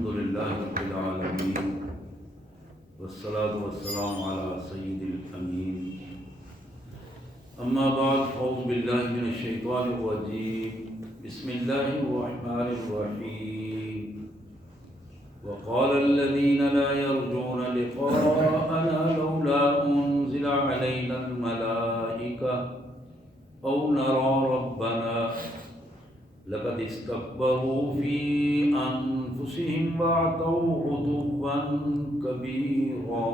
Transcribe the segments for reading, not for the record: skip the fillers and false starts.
الحمد للہ رب العالمین والصلاة والسلام علی سید الامین اما بعد اعوذ باللہ من الشیطان الرجیم بسم اللہ الرحمن الرحیم وقال الذین لا يرجون لقاءنا لولا انزل علینا الملائکہ او نرى ربنا لقد استكبروا في أنفسهم وعتوا عتوا كبيرا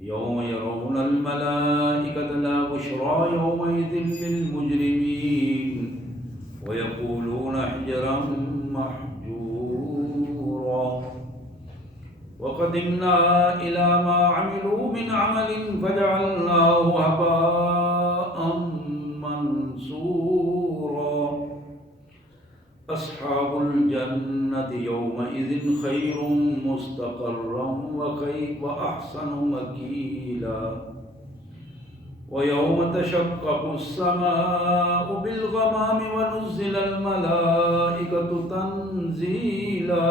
يوم يرون الملائكة لا بشرى يومئذ للمجرمين ويقولون حجرا محجورا وقدمنا إلى ما عملوا من عمل فجعلناه هباء منثورا أصحاب الجنة يومئذ خير مستقرا وأحسن مكيلا ويوم تشقق السماء بالغمام ونزل الملائكة تنزيلا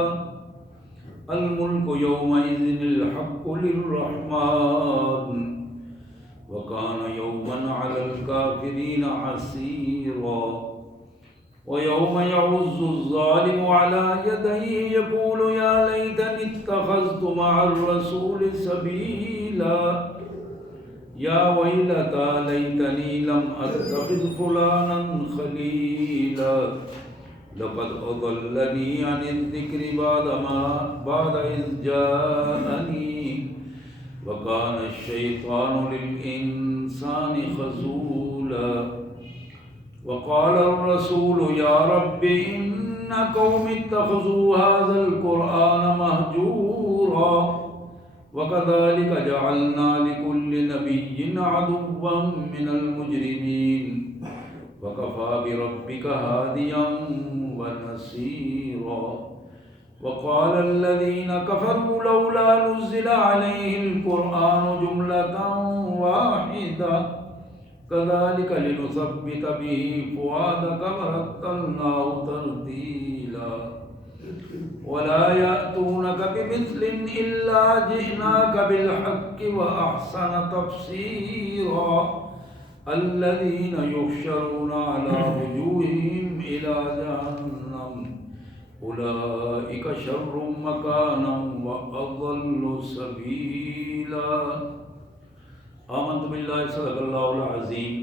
الملك يومئذ الحق للرحمن وكان يوما على الكافرين عسيرا ويوم يعز الظالم على يديه يقول يا ليتني اتخذت مع الرسول سبيلا يا ويلتى ليتني لم أتخذ فلانا خليلا لقد أضلني عن الذكر بعد إذ جاءني وكان الشيطان للإنسان خذولا وقال الرسول يا رب إن قوم اتخذوا هذا القرآن مهجورا وكذلك جعلنا لكل نبي عدوا من المجرمين وكفى بربك هاديا ونصيرا وقال الذين كفروا لولا نزل عليه القرآن جملة واحدة كذلك لنثبت به فؤادك ورتلناه ترتيلا ولا يأتونك بمثل إلا جئناك بالحق وأحسن تفسيرا الذين يحشرون على وجوههم إلى جهنم أولئك شر مكانا وأضل سبيلا آمنت بالله صدق الله العظيم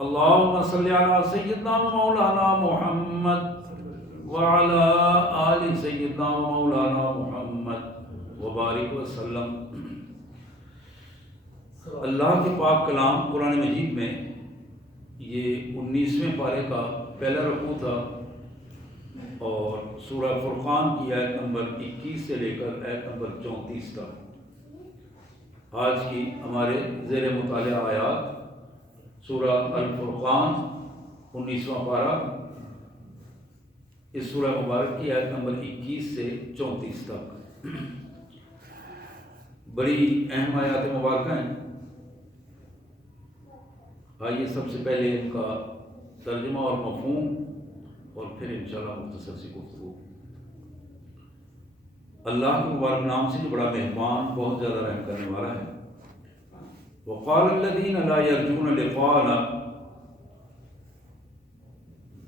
اللهم صل على سيدنا ومولانا محمد وعلى آل سيدنا ومولانا محمد وبارك وسلم. اللہ کے پاک کلام قرآن مجید میں یہ 19ویں پارے کا پہلا رکوع تھا اور سورہ فرقان کی آیت نمبر 21 سے لے کر آیت نمبر 34 تک. آج کی ہمارے زیر مطالعہ آیات سورہ الفرقان 19واں پارہ، اس سورہ مبارک کی آیت نمبر 21 سے 34 تک. بڑی اہم آیات مبارکہ ہیں. آئیے سب سے پہلے ان کا ترجمہ اور مفہوم اور پھر انشاءاللہ مختصر سی گفتگو. اللہ کے مبارک نام سے جو بڑا مہربان، بہت زیادہ رحم کرنے والا ہے. وقال الذین لا یرجون لقاءنا،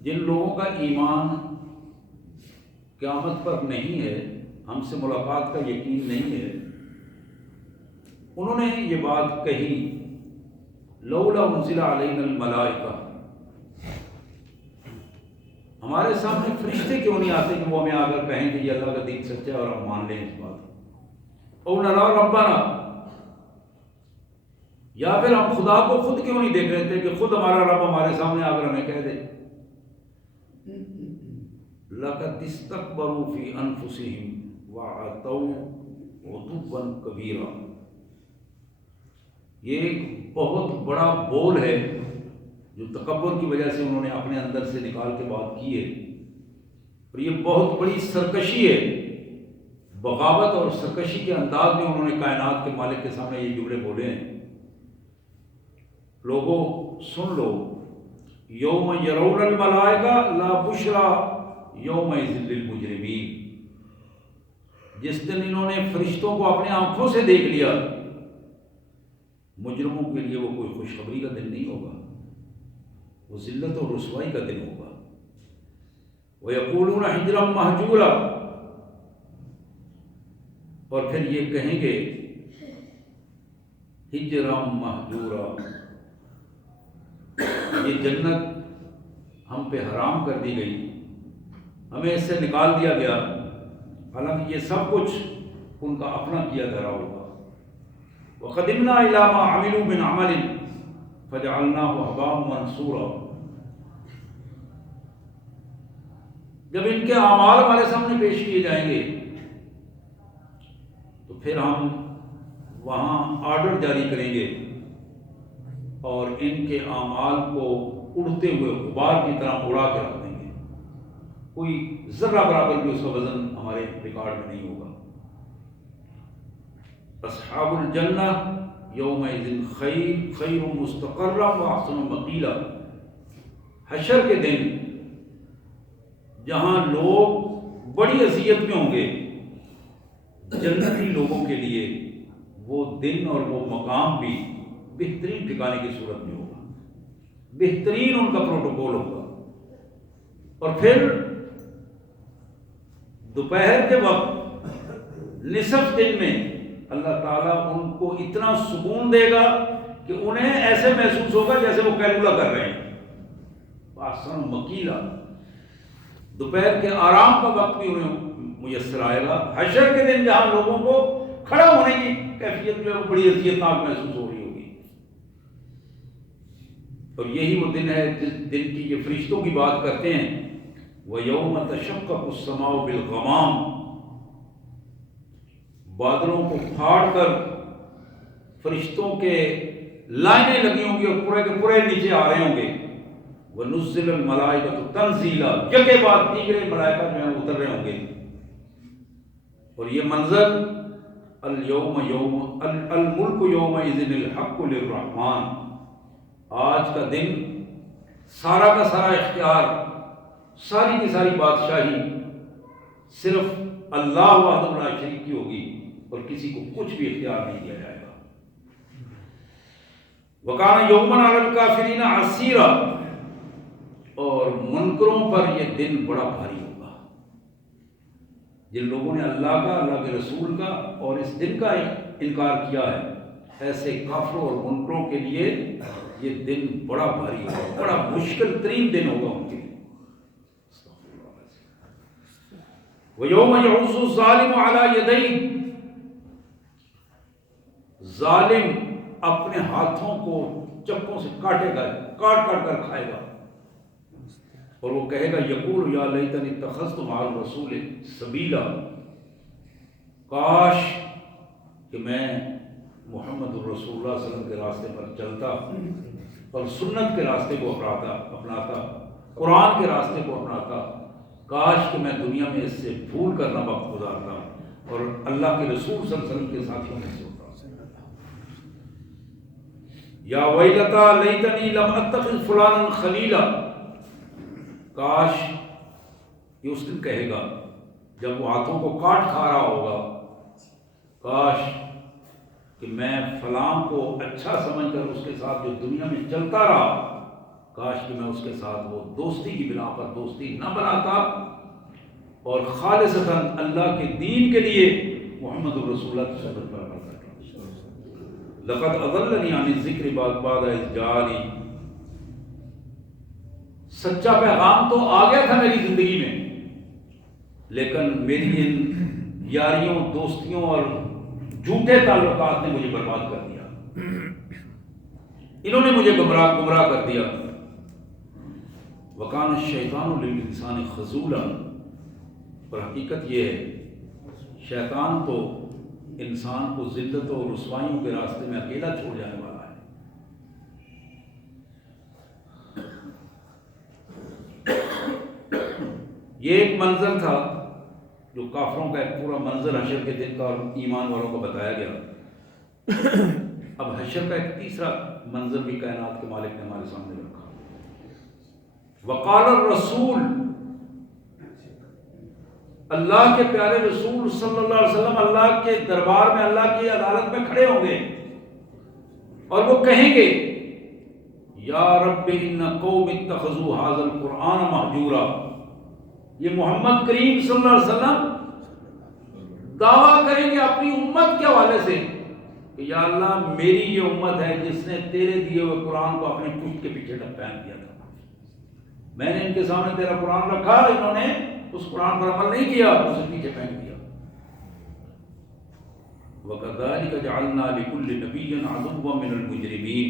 جن لوگوں کا ایمان قیامت پر نہیں ہے، ہم سے ملاقات کا یقین نہیں ہے، انہوں نے یہ بات کہی لولا انزل علینا الملائکہ، ہمارے سامنے فرشتے کیوں نہیں آتے کہ وہ ہمیں آ کر کہیں کہ یہ اللہ کا دین سچا ہے اور ہم مان لیں اس بات. او نرا ربنا، یا پھر ہم خدا کو خود کیوں نہیں دیکھ رہے تھے کہ خود ہمارا رب ہمارے سامنے آ کر ہمیں کہہ دے. لقد استكبروا في انفسهم وعتوا عتوا كبيرا، یہ ایک بہت بڑا بول ہے جو تکبر کی وجہ سے انہوں نے اپنے اندر سے نکال کے بات کی ہے. اور یہ بہت بڑی سرکشی ہے، بغاوت اور سرکشی کے انداز میں انہوں نے کائنات کے مالک کے سامنے یہ جملے بولے ہیں. لوگوں سن لو، یوم یرون الملائکہ لا بشرا یومئذ للمجرمین، جس دن انہوں نے فرشتوں کو اپنے آنکھوں سے دیکھ لیا، مجرموں کے لیے وہ کوئی خوشخبری کا دن نہیں ہوگا، وہ ذلت اور رسوائی کا دن ہوگا۔ وَيَقُولُونَ حِجْرًا مَحْجُورًا، اور پھر یہ کہیں گے حجرًا مہجورا، یہ جنت ہم پہ حرام کر دی گئی، ہمیں اس سے نکال دیا گیا، حالانکہ یہ سب کچھ ان کا اپنا کیا دھرا ہوگا۔ وَقَدِمْنَا إِلَىٰ مَا عَمِلُوا مِنْ عَمَلٍ فَجَعَلْنَاهُ هَبَاءً مَنْثُورًا، جب ان کے اعمال ہمارے سامنے پیش کیے جائیں گے تو پھر ہم وہاں آرڈر جاری کریں گے اور ان کے اعمال کو اڑتے ہوئے غبار کی طرح اڑا کے رکھ دیں گے، کوئی ذرہ برابر بھی اس کا وزن ہمارے ریکارڈ میں نہیں ہوگا۔ اصحاب الجنہ یومئذ خیر مستقرا واحسن مقیلا، حشر کے دن جہاں لوگ بڑی اذیت میں ہوں گے، جنتی لوگوں کے لیے وہ دن اور وہ مقام بھی بہترین ٹھکانے کی صورت میں ہوگا، بہترین ان کا پروٹوکول ہوگا۔ اور پھر دوپہر کے وقت نصف دن میں اللہ تعالیٰ ان کو اتنا سکون دے گا کہ انہیں ایسے محسوس ہوگا جیسے وہ کیلولا کر رہے ہیں، آسن مکیلا، دوپہر کے آرام کا وقت بھی انہیں میسر آئے گا۔ حشر کے دن جہاں لوگوں کو کھڑا ہونے کی کیفیت میں وہ بڑی اذیتناک محسوس ہو رہی ہوگی، اور یہی وہ دن ہے جس دن کی یہ فرشتوں کی بات کرتے ہیں، وَيَوْمَ تَشَقَّقُ السَّمَاءُ بِالْغَمَامِ، بادلوں کو پھاڑ کر فرشتوں کے لائنیں لگی ہوں گی اور پورے کے پورے نیچے آ رہے ہوں گے، وَنُزِّلَ الْمَلَائِكَةُ تَنزِيلًا، یکے بعد دیگرے ملائکہ جو ہیں اتر رہے ہوں گے، اور یہ منظر الملک یومئذ الحق للرحمن، آج کا دن سارا کا سارا اختیار، ساری کی ساری بادشاہی صرف اللہ وحدہ لا شریک کی ہوگی اور کسی کو کچھ بھی اختیار نہیں دیا جائے گا۔ وَكَانَ يَوْمًا عَلَى الْكَافِرِينَ عَسِيرًا، اور منکروں پر یہ دن بڑا بھاری ہوگا، جن لوگوں نے اللہ کا، اللہ کے رسول کا اور اس دن کا انکار کیا ہے، ایسے کافروں اور منکروں کے لیے یہ دن بڑا بھاری ہوگا، بڑا مشکل ترین دن ہوگا ان کے لیے۔ وَيَوْمَ يَعُضُّ الظَّالِمُ عَلَى يَدَيْهِ، ظالم اپنے ہاتھوں کو چپوں سے کاٹے گا، کاٹ کاٹ کر کھائے گا، اور وہ کہے گا یقول یا لیتنی اتخذت مع الرسول سبیلا، کاش کہ میں محمد الرسول اللہ صلی اللہ علیہ وسلم کے راستے پر چلتا اور سنت کے راستے کو اپناتا، قرآن کے راستے کو اپناتا، کاش کہ میں دنیا میں اس سے بھول کر نہ وقت گزارتا اور اللہ کے رسول صلی اللہ علیہ وسلم کے ساتھیوں میں سے ہوتا۔ یا ویلتا لیتنی لم اتخذ فلانا خلیلا، کاش، یہ اس دن کہے گا جب وہ ہاتھوں کو کاٹ کھا رہا ہوگا، کاش کہ میں فلاں کو اچھا سمجھ کر اس کے ساتھ جو دنیا میں چلتا رہا، کاش کہ میں اس کے ساتھ وہ دوستی کی بنا پر دوستی نہ بناتا اور خالصتاً اللہ کے دین کے لیے محمد الرسول اللہ کی صحبت پر عمل کرتا۔ لقد اضلنی عن الذکر بعد اذ جاءنی، سچا پیغام تو آ گیا تھا میری زندگی میں، لیکن میری ان یاریوں، دوستیوں اور جھوٹے تعلقات نے مجھے برباد کر دیا، انہوں نے مجھے گمراہ کر دیا۔ وَكَانَ الشَّيْطَانُ لِلْإِنسَانِ خَذُولًا، اور حقیقت یہ ہے شیطان تو انسان کو ذلت و رسوائیوں کے راستے میں اکیلا چھوڑ جانے والا ہے۔ یہ ایک منظر تھا جو کافروں کا ایک پورا منظر حشر کے دن کا اور ایمان والوں کو بتایا گیا۔ اب حشر کا ایک تیسرا منظر بھی کائنات کے مالک نے ہمارے سامنے رکھا۔ وقال الرسول، اللہ کے پیارے رسول صلی اللہ علیہ وسلم اللہ کے دربار میں، اللہ کی عدالت میں کھڑے ہوں گے اور وہ کہیں گے یا رب ان قوم اتخذوا ھذا القرآن مہجورا۔ یہ محمد کریم صلی اللہ علیہ وسلم دعویٰ کریں گے اپنی امت کے حوالے سے کہ یا اللہ میری یہ امت ہے جس نے تیرے دیے ہوئے قرآن کو اپنے پشت کے پیچھے پھینک دیا تھا، میں نے ان کے سامنے تیرا قرآن رکھا، انہوں نے اس قرآن پر عمل نہیں کیا، اسے پیچھے پھینک دیا۔ وَكَذَلِكَ جَعَلْنَا لِكُلِّ نَبِيٍّ عَدُوًّا مِّنَ الْمُجْرِمِينَ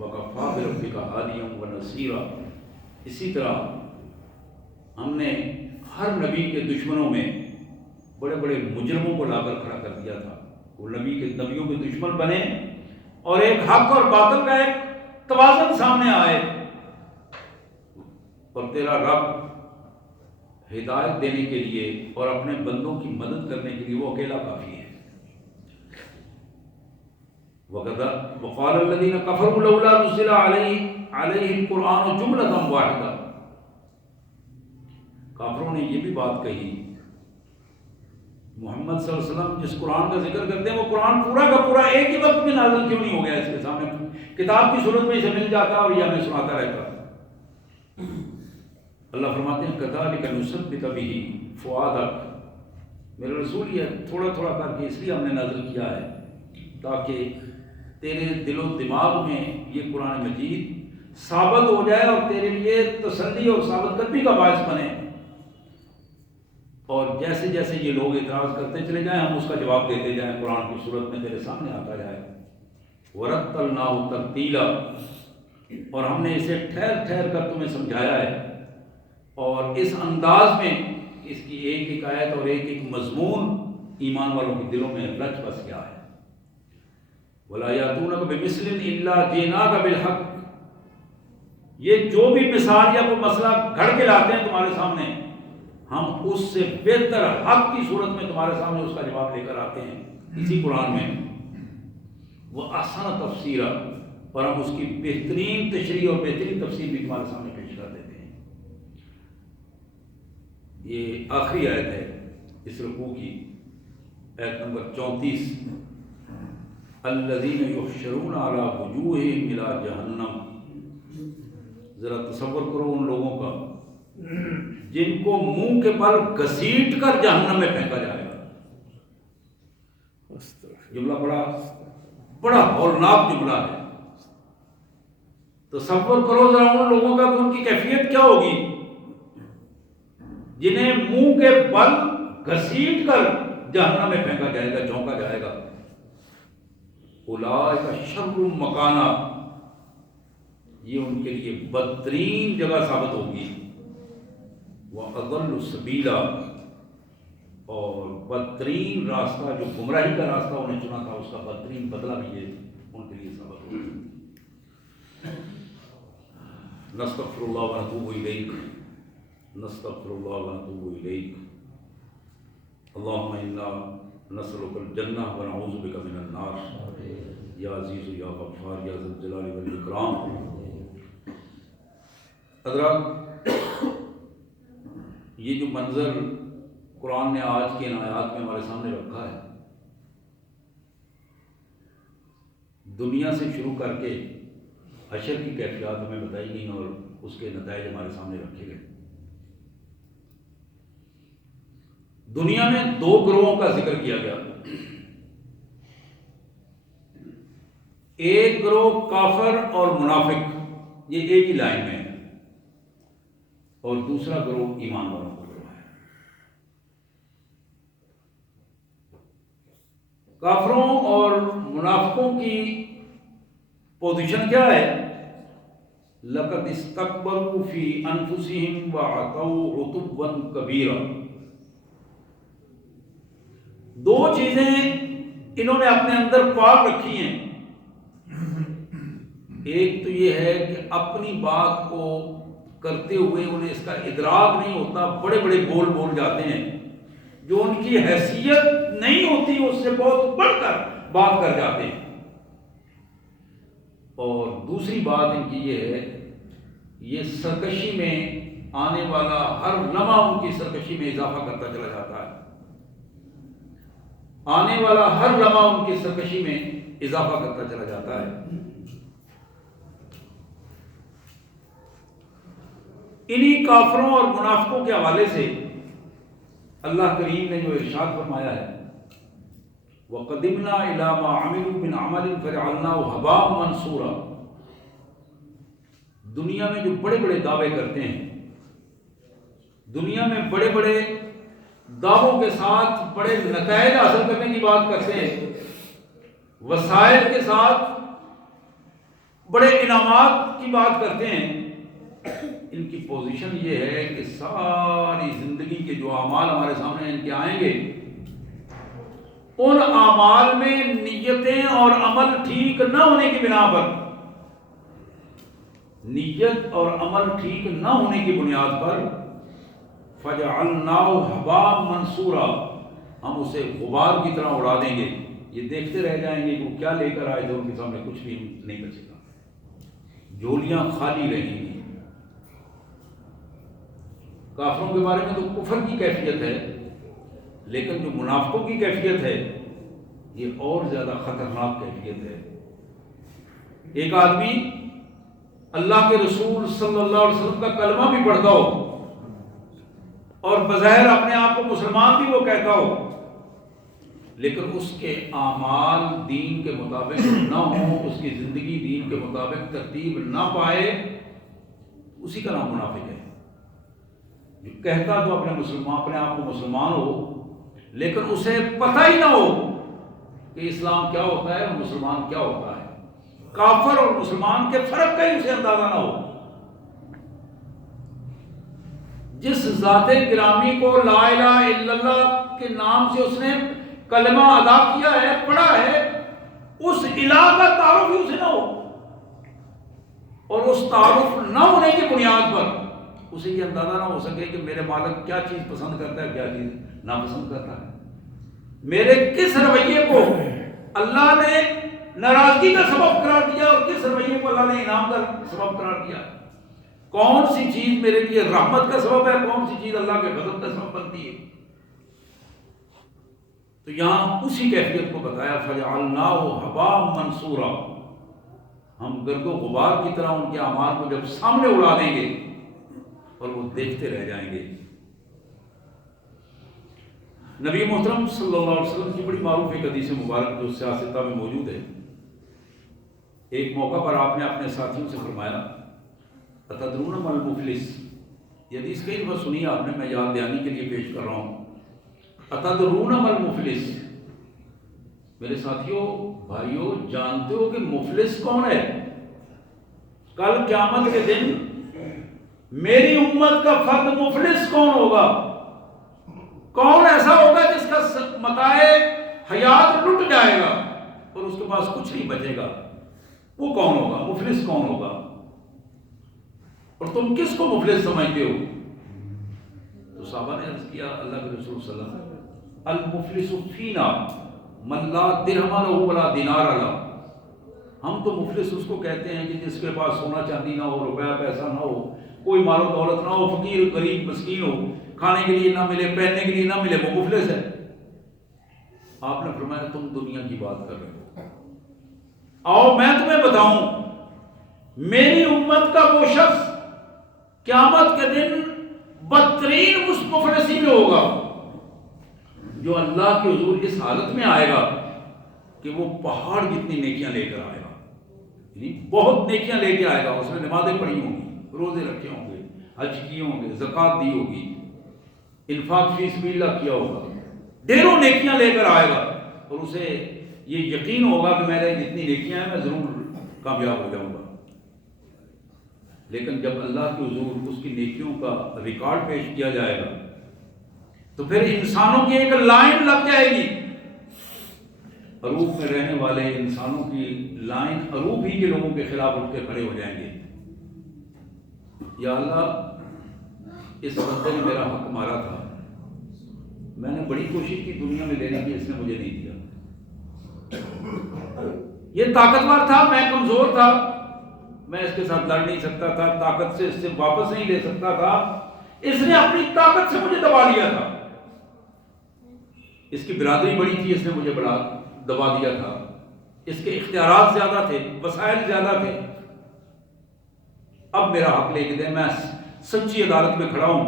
وَكَفَىٰ بِرَبِّكَ هَادِيًا وَنَصِيرًا۔ اسی طرح ہم نے ہر نبی کے دشمنوں میں بڑے بڑے مجرموں کو لا کر کھڑا کر دیا تھا، وہ نبیوں کے دشمن بنے اور ایک حق اور باطل کا ایک توازن سامنے آئے، اور تیرا رب ہدایت دینے کے لیے اور اپنے بندوں کی مدد کرنے کے لیے وہ اکیلا کافی ہے۔ وقال الذين كفروا لولا نزل عليه القرآن جملة واحدة۔ کافروں نے یہ بھی بات کہی محمد صلی اللہ علیہ وسلم جس قرآن کا ذکر کرتے ہیں وہ قرآن پورا کا پورا ایک ہی وقت میں نازل کیوں نہیں ہو گیا، اس کے سامنے کتاب کی صورت میں اسے مل جاتا اور یہ ہمیں سناتا رہتا۔ اللہ فرماتے ہیں كذلك نثبت به فؤادك، میرے رسول یہ تھوڑا تھوڑا کر کے اس لیے ہم نے نازل کیا ہے تاکہ تیرے دل و دماغ میں یہ قرآن مجید ثابت ہو جائے اور تیرے لیے تسلی اور ثابت قدمی کا باعث بنے، اور جیسے جیسے یہ لوگ اعتراض کرتے چلے جائیں ہم اس کا جواب دیتے جائیں، قرآن کی صورت میں تیرے سامنے آتا جائے۔ وَرَتَّلْنَاهُ تَرْتِيلًا، اور ہم نے اسے ٹھہر ٹھہر کر تمہیں سمجھایا ہے، اور اس انداز میں اس کی ایک ایک آیت اور ایک ایک مضمون ایمان والوں کے دلوں میں رچ بس گیا ہے۔ وَلَا يَأْتُونَكَ بِمِثْلٍ إِلَّا جِئْنَاكَ بِالْحَقِّ، یہ جو بھی مثال یا کوئی مسئلہ گھڑ کے لاتے ہیں تمہارے سامنے، ہم اس سے بہتر حق کی صورت میں تمہارے سامنے اس کا جواب لے کر آتے ہیں اسی قرآن میں۔ وہ آسان تفسیرہ، اور ہم اس کی بہترین تشریح اور بہترین تفسیر بھی تمہارے سامنے پیش کر دیتے ہیں۔ یہ آخری آیت ہے اس رکوع کی، آیت نمبر 34، الذین یحشرون علی وجوہہم الی جہنم۔ ذرا تصور کرو ان لوگوں کا جن کو منہ کے بل گھسیٹ کر جہنم میں پھینکا جائے گا۔ جملہ بڑا ہولناک جملہ ہے، تصور کرو ذرا ان لوگوں کا تو ان کی کیفیت کیا ہوگی جنہیں منہ کے بل گھسیٹ کر جہنم میں پھینکا جائے گا، جھونکا جائے گا۔ اولئک شر مکانہ، یہ ان کے لیے بدترین جگہ ثابت ہوگی۔ وَأَضَلُّ سَبِيلًا، اور بدترین راستہ جو گمراہی کا راستہ انہیں چنا تھا اس کا بدترین بدلہ بھی یہ ان کے لیے ثابت ہوگا۔ نستغفر اللہ ونتوب الیک، نستغفر اللہ ونتوب الیک، اللہم انا نسألک الجنہ ونعوذ بک من النار، یا عزیز یا غفار یا ذی الجلال والاکرام۔ حضرات، یہ جو منظر قرآن نے آج کے ان آیات میں ہمارے سامنے رکھا ہے، دنیا سے شروع کر کے حشر کی کیفیات ہمیں بتائی گئی اور اس کے نتائج ہمارے سامنے رکھے گئے۔ دنیا میں دو گروہوں کا ذکر کیا گیا، ایک گروہ کافر اور منافق، یہ ایک ہی لائن میں ہے، اور دوسرا گروہ ایمان والوں کا گروہ ہے۔ کافروں اور منافقوں کی پوزیشن کیا ہے؟ لَقَدِ اسْتَكْبَرُوا فِي أَنفُسِهِمْ وَعَتَوْا عُتُوًّا كَبِيرًا۔ دو چیزیں انہوں نے اپنے اندر پال رکھی ہیں، ایک تو یہ ہے کہ اپنی بات کو کرتے ہوئے انہیں اس کا ادراک نہیں ہوتا، بڑے بڑے بول جاتے ہیں، جو ان کی حیثیت نہیں ہوتی اس سے بہت بڑھ کر بات کر جاتے ہیں۔ اور دوسری بات ان کی یہ ہے، یہ سرکشی میں آنے والا ہر لمحہ ان کی سرکشی میں اضافہ کرتا چلا جاتا ہے، آنے والا ہر لمحہ ان کی سرکشی میں اضافہ کرتا چلا جاتا ہے۔ انہی کافروں اور منافقوں کے حوالے سے اللہ کریم نے جو ارشاد فرمایا ہے، وَقَدِمْنَا إِلَىٰ مَا عَمِلُوا مِنْ عَمَلٍ فَجَعَلْنَاهُ هَبَاءً مَنْثُورًا، دنیا میں جو بڑے بڑے دعوے کرتے ہیں، دنیا میں بڑے بڑے دعووں کے ساتھ بڑے نتائج حاصل کرنے کی بات کرتے ہیں، وسائل کے ساتھ بڑے انعامات کی بات کرتے ہیں، ان کی پوزیشن یہ ہے کہ ساری زندگی کے جو اعمال ہمارے سامنے ان کے آئیں گے، ان اعمال میں نیتیں اور عمل ٹھیک نہ ہونے کی بنا پر، نیت اور عمل ٹھیک نہ ہونے کی بنیاد پر فَجَعَلْنَاهُ هَبَاءً مَنْثُورًا، ہم اسے غبار کی طرح اڑا دیں گے۔ یہ دیکھتے رہ جائیں گے کہ وہ کیا لے کر آئے تھے، ان کے سامنے کچھ بھی نہیں کر سکا، جھولیاں خالی رہیں گی۔ کافروں کے بارے میں تو کفر کی کیفیت ہے، لیکن جو منافقوں کی کیفیت ہے یہ اور زیادہ خطرناک کیفیت ہے۔ ایک آدمی اللہ کے رسول صلی اللہ علیہ وسلم کا کلمہ بھی پڑھتا ہو اور بظاہر اپنے آپ کو مسلمان بھی وہ کہتا ہو، لیکن اس کے اعمال دین کے مطابق نہ ہوں، اس کی زندگی دین کے مطابق ترتیب نہ پائے، اسی کا نام منافق ہے۔ جو کہتا تو اپنے آپ کو مسلمان ہو، لیکن اسے پتہ ہی نہ ہو کہ اسلام کیا ہوتا ہے اور مسلمان کیا ہوتا ہے، کافر اور مسلمان کے فرق کا ہی اسے اندازہ نہ ہو۔ جس ذات گرامی کو لا الہ الا اللہ کے نام سے اس نے کلمہ ادا کیا ہے، پڑھا ہے، اس الہ کا تعارف ہی اسے نہ ہو، اور اس تعارف نہ ہونے کی بنیاد پر اسے یہ اندازہ نہ ہو سکے کہ میرے مالک کیا چیز پسند کرتا ہے، کیا چیز ناپسند کرتا ہے، میرے کس رویے کو اللہ نے ناراضگی کا سبب قرار دیا اور کس رویے کو اللہ نے انعام کا سبب قرار دیا، کون سی چیز میرے لیے رحمت کا سبب ہے، کون سی چیز اللہ کے غضب کا سبب بنتی ہے۔ تو یہاں اسی کیفیت کو بتایا، فَجَعَلْنَاهُ هَبَاءً مَنْثُورًا، ہم گرد و غبار کی طرح ان کے اعمال کو جب سامنے اڑا دیں گے اور وہ دیکھتے رہ جائیں گے۔ نبی محترم صلی اللہ علیہ وسلم کی بڑی معروف ایک حدیث مبارک جو سیاستہ میں موجود ہے، ایک موقع پر آپ نے اپنے ساتھیوں سے فرمایا، أَتَدْرُونَ مَا الْمُفْلِسُ، یہ حدیث کئی دفعہ سنی آپ نے، میں یاد دہانی کے لیے پیش کر رہا ہوں۔ أَتَدْرُونَ مَا الْمُفْلِسُ، میرے ساتھیوں بھائیوں، جانتے ہو کہ مفلس کون ہے؟ کل قیامت کے دن میری امت کا فرد مفلس کون ہوگا؟ کون ایسا ہوگا جس کا متاع حیات لٹ جائے گا اور اس کے پاس کچھ نہیں بچے گا؟ وہ کون ہوگا؟ مفلس کون ہوگا؟ اور تم کس کو مفلس سمجھتے ہو؟ تو صحابہ نے عرض کیا، اللہ کے رسول صلی اللہ علیہ وسلم، المفلس فینا من لا درہم لہ ولا دینار لہ، ہم تو مفلس اس کو کہتے ہیں کہ جس کے پاس سونا چاندی نہ ہو، روپیہ پیسہ نہ ہو، کوئی مال و دولت نہ ہو، فقیر غریب مسکین ہو، کھانے کے لیے نہ ملے، پہننے کے لیے نہ ملے، وہ مفلس ہے۔ آپ نے فرمایا تم دنیا کی بات کر رہے ہو، آؤ میں تمہیں بتاؤں، میری امت کا وہ شخص قیامت کے دن بدترین اس مفلسی میں ہوگا جو اللہ کے حضور اس حالت میں آئے گا کہ وہ پہاڑ جتنی نیکیاں لے کر آئے گا، یعنی بہت نیکیاں لے کے آئے گا، اس نے نمازیں پڑھی ہوں گی، روزے رکھے ہوں گے، حج کیے ہوں گے، زکوٰۃ دی ہوگی، انفاق فی سبیل اللہ کیا ہوگا، ڈھیروں نیکیاں لے کر آئے گا، اور اسے یہ یقین ہوگا کہ میرے جتنی نیکیاں ہیں میں ضرور کامیاب ہو جاؤں گا۔ لیکن جب اللہ کے حضور اس کی نیکیوں کا ریکارڈ پیش کیا جائے گا تو پھر انسانوں کی ایک لائن لگ جائے گی، عروق میں رہنے والے انسانوں کی لائن عروق ہی کے لوگوں کے خلاف اٹھ کے کھڑے ہو جائیں گے، یا اللہ اس بندے نے میرا حق مارا تھا، میں نے بڑی کوشش کی دنیا میں لینے کی، اس نے مجھے نہیں دیا، یہ طاقتور تھا، میں کمزور تھا، میں اس کے ساتھ لڑ نہیں سکتا تھا، طاقت سے اس سے واپس نہیں لے سکتا تھا، اس نے اپنی طاقت سے مجھے دبا لیا تھا، اس کی برادری بڑی تھی، اس نے مجھے بڑا دبا دیا تھا، اس کے اختیارات زیادہ تھے، وسائل زیادہ تھے، اب میرا حق لے کے دیں، میں سچی عدالت میں کھڑا ہوں،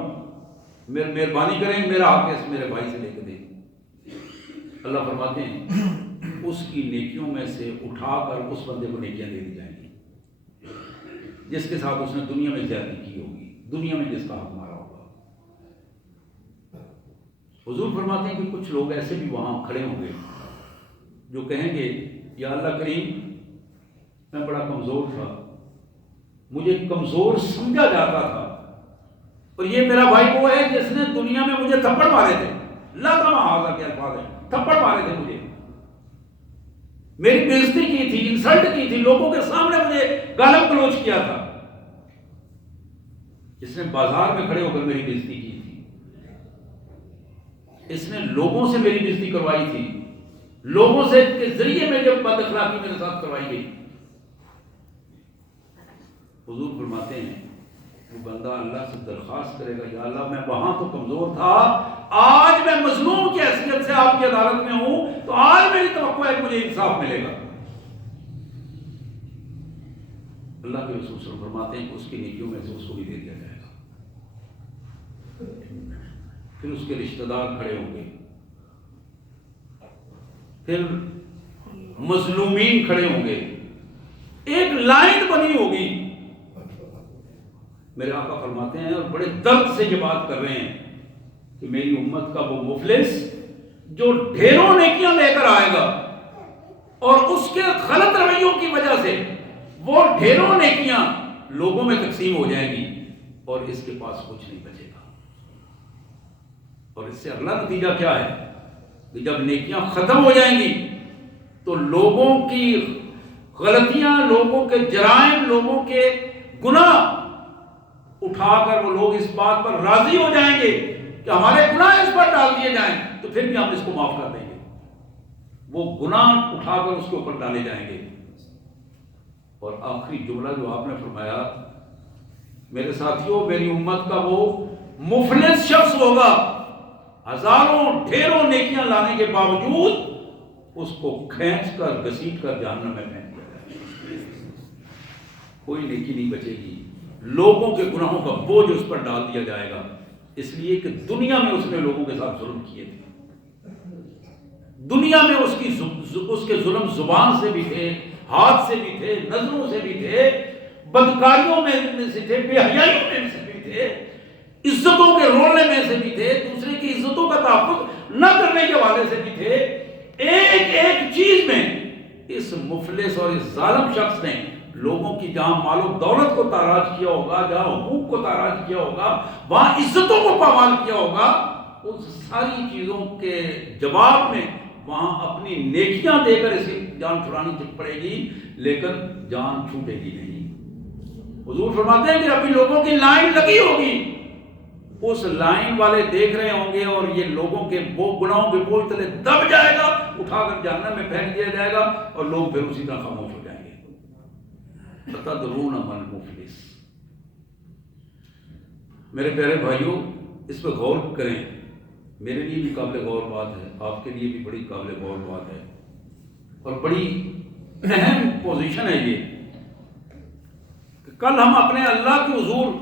مہربانی کریں میرا حق اس میرے بھائی سے لے کے دیں۔ اللہ فرماتے ہیں اس کی نیکیوں میں سے اٹھا کر اس بندے کو نیکیاں دے دی جائیں گی جس کے ساتھ اس نے دنیا میں زیادتی کی ہوگی، دنیا میں جس کا حق مارا ہوگا۔ حضور فرماتے ہیں کہ کچھ لوگ ایسے بھی وہاں کھڑے ہوں گے جو کہیں گے یا اللہ کریم میں بڑا کمزور تھا، مجھے کمزور سمجھا جاتا تھا، اور یہ میرا بھائی وہ ہے جس نے دنیا میں مجھے تھپڑ مارے تھے، اللہ کا محاذہ کے الفاظ ہیں، تھپڑ مارے تھے، مجھے میری بےزتی کی تھی، انسلٹ کی تھی، لوگوں کے سامنے مجھے گالی گلوچ کیا تھا، جس نے بازار میں کھڑے ہو کر میری بےزتی کی تھی، اس نے لوگوں سے میری بےزتی کروائی تھی، لوگوں سے کے ذریعے میں جب بد اخلاقی میرے ساتھ کروائی گئی۔ حضور فرماتے ہیں وہ بندہ اللہ سے درخواست کرے گا یا اللہ میں وہاں تو کمزور تھا، آج میں مظلوم کی حیثیت سے آپ کی عدالت میں ہوں، تو آج میری توقع ہے کہ مجھے انصاف ملے گا۔ اللہ کے رسول صلی اللہ علیہ وسلم فرماتے ہیں کہ اس کی نیکیوں میں سے اس کو بھی دے دیا جائے گا۔ پھر اس کے رشتہ دار کھڑے ہوں گے، پھر مظلومین کھڑے ہوں گے، ایک لائن بنی ہوگی۔ میرے آقا فرماتے ہیں اور بڑے درد سے یہ بات کر رہے ہیں کہ میری امت کا وہ مفلس جو ڈھیروں نیکیاں لے کر آئے گا اور اس کے غلط رویوں کی وجہ سے وہ ڈھیروں نیکیاں لوگوں میں تقسیم ہو جائیں گی اور اس کے پاس کچھ نہیں بچے گا۔ اور اس سے اگلا نتیجہ کیا ہے کہ جب نیکیاں ختم ہو جائیں گی تو لوگوں کی غلطیاں، لوگوں کے جرائم، لوگوں کے گناہ اٹھا کر وہ لوگ اس بات پر راضی ہو جائیں گے کہ ہمارے گناہ اس پر ڈال دیے جائیں، تو پھر بھی ہم اس کو معاف کر دیں گے۔ وہ گناہ اٹھا کر اس کے اوپر ڈالے جائیں گے۔ اور آخری جملہ جو آپ نے فرمایا میرے ساتھیوں، میری امت کا وہ مفلس شخص ہوگا، ہزاروں ڈھیروں نیکیاں لانے کے باوجود اس کو کھینچ کر گھسیٹ کر جہنم میں پھینک دیا جائے گا، کوئی نیکی نہیں بچے گی، لوگوں کے گناہوں کا بوجھ اس پر ڈال دیا جائے گا، اس لیے کہ دنیا میں اس نے لوگوں کے ساتھ ظلم کیے تھے، دنیا میں اس کے ظلم زبان سے بھی تھے، ہاتھ سے بھی تھے، نظروں سے بھی تھے، بدکاریوں میں سے تھے، بے حیائیوں میں سے بھی تھے، عزتوں کے رولنے میں سے بھی تھے، دوسرے کی عزتوں کا تحفظ نہ کرنے کے حوالے سے بھی تھے۔ ایک ایک چیز میں اس مفلس اور اس ظالم شخص نے لوگوں کی جہاں مال و دولت کو تاراج کیا ہوگا، جہاں حقوق کو تاراج کیا ہوگا، وہاں عزتوں کو پامال کیا ہوگا، اس ساری چیزوں کے جواب میں وہاں اپنی نیکیاں دے کر اسے جان چھڑانی پڑے گی، لیکن جان چھوٹے گی نہیں۔ حضور فرماتے ہیں کہ ابھی لوگوں کی لائن لگی ہوگی، اس لائن والے دیکھ رہے ہوں گے اور یہ لوگوں کے گناہوں کے بوجھ تلے دب جائے گا، اٹھا کر جہنم میں پھینک دیا جائے گا، اور لوگ پھر اسی طرح خاموش ہو جائیں گے۔ تدرون من المفلس۔ میرے پیارے بھائیوں، اس پہ غور کریں، میرے لیے بھی قابل غور بات ہے، آپ کے لیے بھی بڑی قابل غور بات ہے، اور بڑی اہم پوزیشن ہے یہ کہ کل ہم اپنے اللہ کے حضور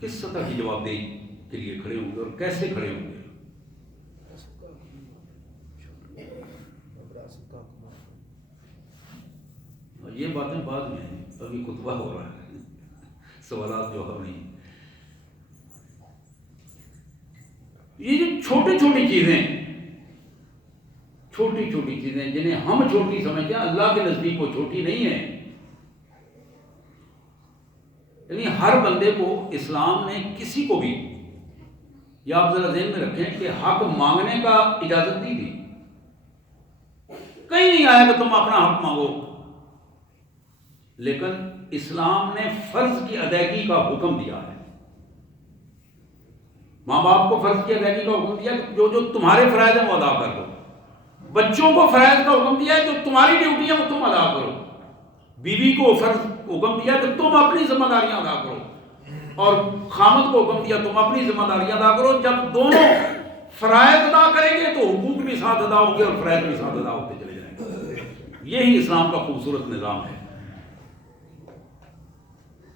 کس سطح کی جواب دہی کے لیے کھڑے ہوں گے اور کیسے کھڑے ہوں گے۔ یہ باتیں بعد میں ہیں، ابھی خطبہ ہو رہا ہے، سوالات جو ہم نہیں، یہ جو چھوٹی چھوٹی چیزیں جنہیں ہم چھوٹی سمجھتے ہیں، اللہ کے نزدیک وہ چھوٹی نہیں ہے۔ یعنی ہر بندے کو اسلام نے کسی کو بھی، یہ آپ ذرا ذہن میں رکھیں کہ حق مانگنے کا اجازت نہیں دی، کہیں نہیں آیا کہ تم اپنا حق مانگو، لیکن اسلام نے فرض کی ادائیگی کا حکم دیا ہے۔ ماں باپ کو فرض کی ادائیگی کا حکم دیا کہ جو تمہارے فرائض ہیں وہ ادا کر دو، بچوں کو فرائض کا حکم دیا ہے جو تمہاری ڈیوٹی ہے وہ تم ادا کرو، بیوی کو فرض حکم دیا کہ تم اپنی ذمہ داریاں ادا کرو، اور خامد کو حکم دیا تم اپنی ذمہ داریاں ادا کرو. جب دونوں فرائض ادا کریں گے تو حقوق بھی ساتھ ادا ہوں گے اور فرائض بھی ساتھ ادا ہوتے چلے جائیں گے. یہی اسلام کا خوبصورت نظام ہے.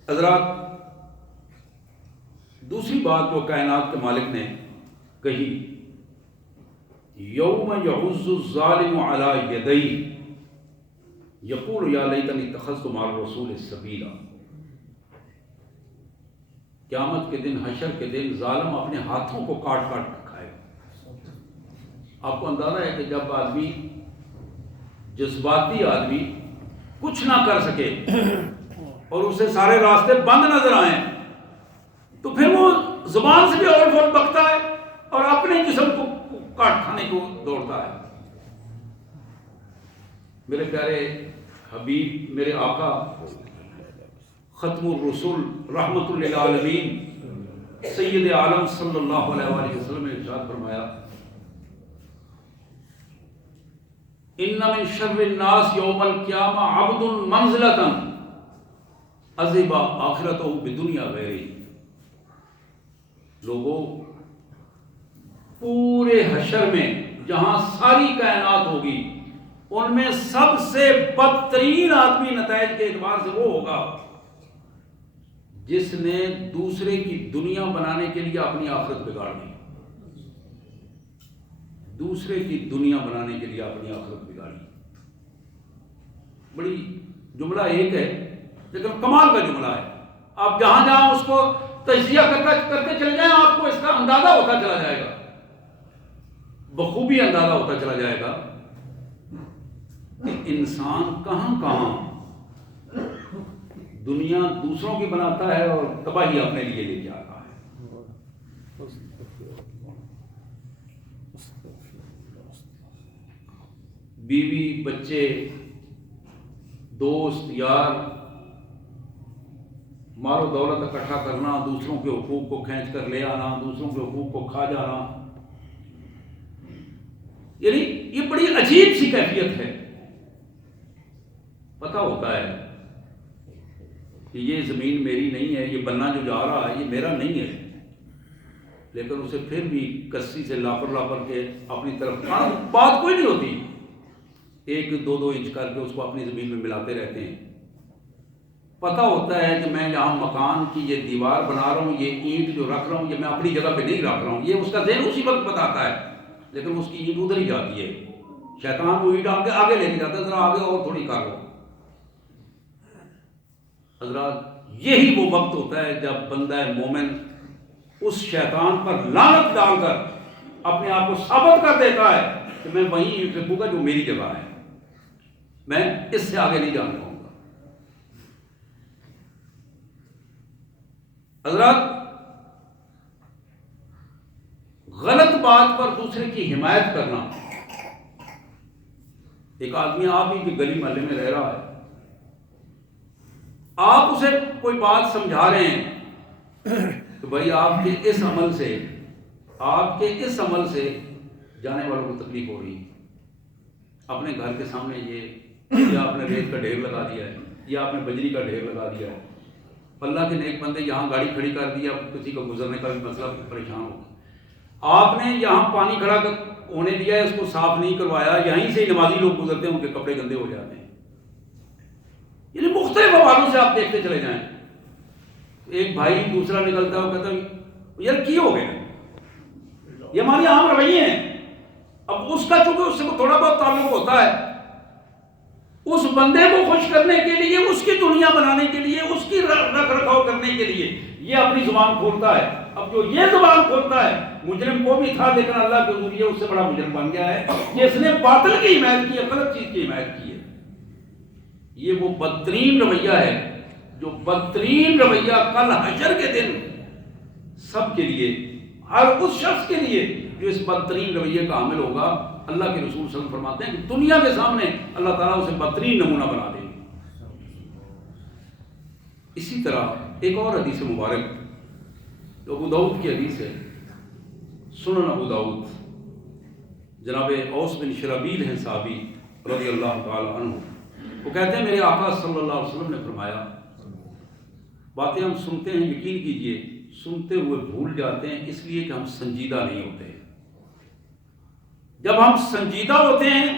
حضرات دوسری بات جو کائنات کے مالک نے کہی، یوم یعز الظالم علی یدیہ یقول یا لیتنی اتخذت مع الرسول سبیلا. قیامت کے دن، حشر کے دن ظالم اپنے ہاتھوں کو کاٹ کاٹ کر کھائے گا. آپ کو اندازہ ہے کہ جب آدمی، جذباتی آدمی کچھ نہ کر سکے اور اسے سارے راستے بند نظر آئیں تو پھر وہ زبان سے بھی اور فور بکتا ہے اور اپنے جسم کو کاٹ کھانے کو دوڑتا ہے. میرے پیارے حبیب، میرے آقا ختم الرسول رحمت للعالمین سید عالم صلی اللہ علیہ وآلہ وسلم نے ارشاد فرمایا، ان من شر الناس یوم القیامہ عبد منزلۃ عذب آخرتہ بدنیا غیرہ. لوگوں، پورے حشر میں جہاں ساری کائنات ہوگی ان میں سب سے بدترین آدمی نتائج کے اعتبار سے وہ ہوگا جس نے دوسرے کی دنیا بنانے کے لیے اپنی آخرت بگاڑ دی. دوسرے کی دنیا بنانے کے لیے اپنی آخرت بگاڑی. بڑی جملہ ایک ہے لیکن کمال کا جملہ ہے. آپ جہاں جہاں اس کو تجزیہ کرتے چلے جائیں آپ کو اس کا اندازہ ہوتا چلا جائے گا، بخوبی اندازہ ہوتا چلا جائے گا کہ انسان کہاں کہاں دنیا دوسروں کی بناتا ہے اور تباہی اپنے لیے لے کے آتا ہے. بیوی، بچے، دوست، یار، مال و دولت اکٹھا کرنا، دوسروں کے حقوق کو کھینچ کر لے آنا، دوسروں کے حقوق کو کھا جانا، یعنی یہ بڑی عجیب سی کیفیت ہے. پتہ ہوتا ہے کہ یہ زمین میری نہیں ہے، یہ بننا جو جا رہا ہے یہ میرا نہیں ہے، لیکن اسے پھر بھی کسی سے لاپر کے اپنی طرف بات کوئی نہیں ہوتی، 1-2 انچ کر کے اس کو اپنی زمین میں ملاتے رہتے ہیں. پتہ ہوتا ہے کہ میں یہاں مکان کی یہ دیوار بنا رہا ہوں، یہ اینٹ جو رکھ رہا ہوں یہ میں اپنی جگہ پہ نہیں رکھ رہا ہوں، یہ اس کا ذہن اسی وقت بتاتا ہے، لیکن اس کی اینٹ ادھر ہی جاتی ہے. شیطان وہ اینٹ آگے لے کے جاتا ہے، ذرا آگے اور تھوڑی کر لو. حضرات یہی وہ وقت ہوتا ہے جب بندہ مومن اس شیطان پر لعنت ڈال کر اپنے آپ کو ثابت کر دیتا ہے کہ میں وہیں اینٹ رکھوں گا جو میری جگہ ہے، میں اس سے آگے نہیں جانا. حضرات غلط بات پر دوسرے کی حمایت کرنا. ایک آدمی آپ ہی کی گلی محلے میں رہ رہا ہے، آپ اسے کوئی بات سمجھا رہے ہیں کہ بھائی آپ کے اس عمل سے جانے والوں کو تکلیف ہو رہی ہے. اپنے گھر کے سامنے یہ آپ نے ریت کا ڈھیر لگا دیا ہے، یا آپ نے بجری کا ڈھیر لگا دیا ہے. اللہ کے نیک بندے یہاں گاڑی کھڑی کر دی، اب کسی کو گزرنے کا بھی مسئلہ پریشان ہو. آپ نے یہاں پانی کھڑا ہونے دیا ہے، اس کو صاف نہیں کروایا، یہیں سے نمازی لوگ گزرتے ہیں ان کے کپڑے گندے ہو جاتے ہیں. یعنی مختلف حوالوں سے آپ دیکھتے چلے جائیں. ایک بھائی دوسرا نکلتا ہے وہ کہتا ہے یار کی ہو گیا، یہ ہماری عام رویے ہیں. اب اس کا چونکہ اس سے تھوڑا بہت تعلق ہوتا ہے، اس بندے کو خوش کرنے کے لیے، اس کی دنیا بنانے کے لیے، اس کی رکھ رکھاؤ کرنے کے لیے یہ اپنی زبان کھولتا ہے. اب جو یہ زبان کھولتا ہے مجرم کو بھی تھا لیکن اللہ کے حضور یہ اس سے بڑا مجرم بن گیا ہے جس نے باطل کی حمایت کی ہے، غلط چیز کی حمایت کی ہے. یہ وہ بدترین رویہ ہے جو بدترین رویہ کل حشر کے دن سب کے لیے، ہر اس شخص کے لیے جو اس بدترین رویے کا حامل ہوگا، اللہ کے رسول صلی اللہ علیہ وسلم فرماتے ہیں کہ دنیا کے سامنے اللہ تعالیٰ اسے بدترین نمونہ بنا دیں گے. اسی طرح ایک اور حدیث مبارک جو ابو داؤد کی حدیث ہے، سنن ابو داؤد، جناب اوس بن شرابیل ہیں صحابی رضی اللہ تعالی عنہ، وہ کہتے ہیں میرے آقا صلی اللہ علیہ وسلم نے فرمایا باتیں ہم سنتے ہیں، یقین کیجئے سنتے ہوئے بھول جاتے ہیں، اس لیے کہ ہم سنجیدہ نہیں ہوتے۔ جب ہم سنجیدہ ہوتے ہیں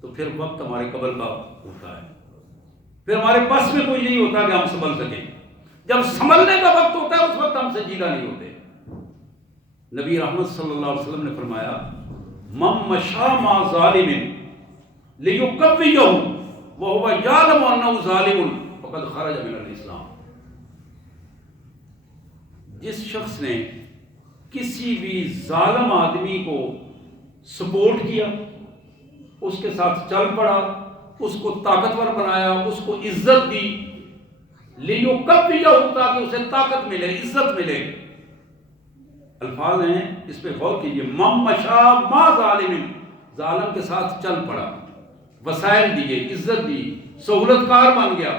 تو پھر وقت ہمارے قبر کا ہوتا ہے، پھر ہمارے بس میں کوئی نہیں ہوتا کہ ہم سنبھل سکیں۔ جب سنبھلنے کا وقت ہوتا ہے اس وقت ہم سنجیدہ نہیں ہوتے۔ نبی رحمت صلی اللہ علیہ وسلم نے فرمایا من مشى مع ظالم ليقويه وهو يعلم انه ظالم فقد خرج من الاسلام۔ جس شخص نے کسی بھی ظالم آدمی کو سپورٹ کیا، اس کے ساتھ چل پڑا، اس کو طاقتور بنایا، اس کو عزت دی، ليقويه تاکہ اسے طاقت ملے، عزت ملے۔ الفاظ ہیں، اس پہ غور کیجئے، من مشى مع ظالم، ظالم کے ساتھ چل پڑا، وسائل دیے، عزت دی، سہولت کار بن گیا،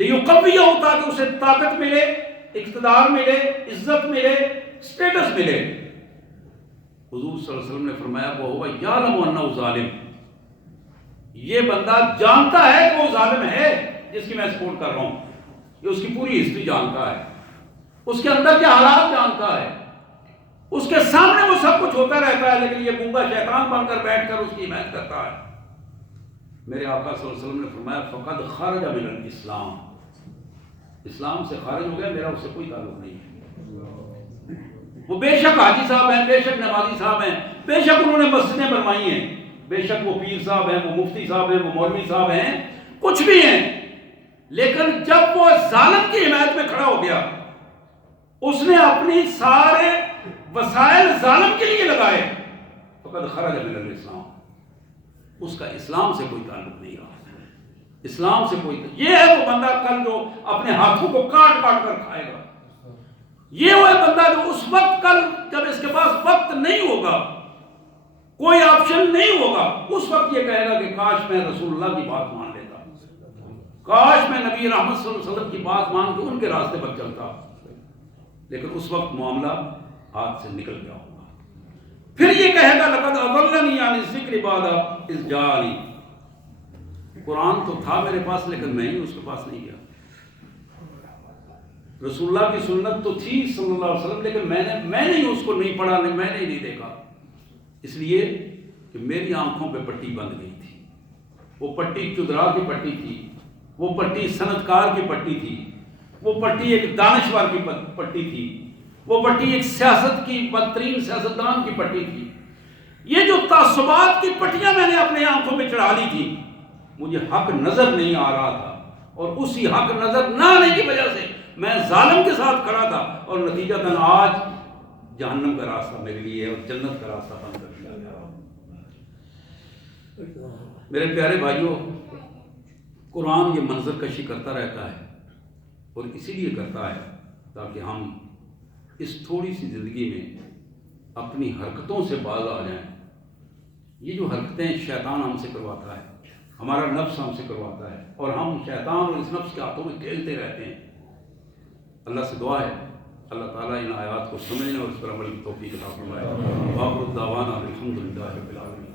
لیقویہ تاکہ اسے طاقت ملے، اقتدار ملے، عزت ملے، سٹیٹس ملے۔ حضور صلی اللہ علیہ وسلم نے فرمایا وَهُوَ يَعْلَمُ أَنَّهُ ظَالِمٌ، یہ بندہ جانتا ہے کہ وہ ظالم ہے جس کی میں سپورٹ کر رہا ہوں، یہ اس کی پوری ہسٹری جانتا ہے، اس کے اندر کے حالات جانتا ہے، اس کے سامنے وہ سب کچھ ہوتا رہتا ہے، لیکن یہ گونگا شیطان بن کر بیٹھ کر اس کی حمایت کرتا ہے۔ میرے آقا صلی اللہ علیہ وسلم نے فرمایا فقد خرج من الاسلام، اسلام سے خارج ہو گیا، میرا اس سے کوئی تعلق نہیں ہے۔ وہ بے شک حاجی صاحب ہیں، بے شک نمازی صاحب ہیں، بے شک انہوں نے مسجدیں بنوائی ہیں، بے شک وہ پیر صاحب ہیں، وہ مفتی صاحب ہیں، وہ مولوی صاحب ہیں، کچھ بھی ہیں، لیکن جب وہ ظالم کی حمایت میں کھڑا ہو گیا، اس نے اپنی سارے وسائل ظالم کے لیے لگائے، فقد خرج من الاسلام، اس کا اسلام سے کوئی تعلق نہیں رہا، اسلام سے کوئی تعلق۔ یہ ہے وہ بندہ کل جو اپنے ہاتھوں کو کاٹ کاٹ کر کھائے گا، یہ وہ بندہ جو اس وقت کل جب اس کے پاس وقت نہیں ہوگا، کوئی آپشن نہیں ہوگا، اس وقت یہ کہے گا کہ کاش میں رسول اللہ کی بات مان لیتا، کاش میں نبی رحمت صلی اللہ علیہ وسلم کی بات مان کے ان کے راستے پر چلتا، لیکن اس وقت معاملہ ہاتھ سے نکل گیا ہوگا۔ پھر یہ کہے گا لقد اضلنی عن الذکر بعد اذ جاءنی، قرآن تو تھا میرے پاس لیکن میں ہی اس کے پاس نہیں گیا، رسول اللہ کی سنت تو تھی صلی اللہ علیہ وسلم لیکن میں نے اس کو نہیں پڑھا، میں نے نہیں دیکھا، اس لیے کہ میری آنکھوں پہ پٹی بند گئی تھی، وہ پٹی چدرا کی پٹی تھی، وہ پٹی صنعتکار کی پٹی تھی، وہ پٹی ایک دانشور کی پٹی تھی، وہ پٹی ایک سیاست کی بدترین سیاستدان کی پٹی تھی۔ یہ جو تعصبات کی پٹیاں میں نے اپنے آنکھوں پہ چڑھا لی تھی، مجھے حق نظر نہیں آ رہا تھا، اور اسی حق نظر نہ آنے کی وجہ سے میں ظالم کے ساتھ کھڑا تھا، اور نتیجتاً آج جہنم کا راستہ میرے لیے ہے اور جنت کا راستہ بند کر دیا گیا۔ میرے پیارے بھائیوں، قرآن یہ منظر کشی کرتا رہتا ہے، اور اسی لیے کرتا ہے تاکہ ہم اس تھوڑی سی زندگی میں اپنی حرکتوں سے باز آ جائیں۔ یہ جو حرکتیں شیطان ہم سے کرواتا ہے، ہمارا نفس ہم سے کرواتا ہے، اور ہم شیطان اور اس نفس کے ہاتھوں میں کھیلتے رہتے ہیں۔ اللہ سے دعا ہے اللہ تعالیٰ ان آیات کو سمجھنے اور اس پر عمل کی توفیق عطا فرمائے۔ وآخر دعوانا الحمدللہ رب العالمین۔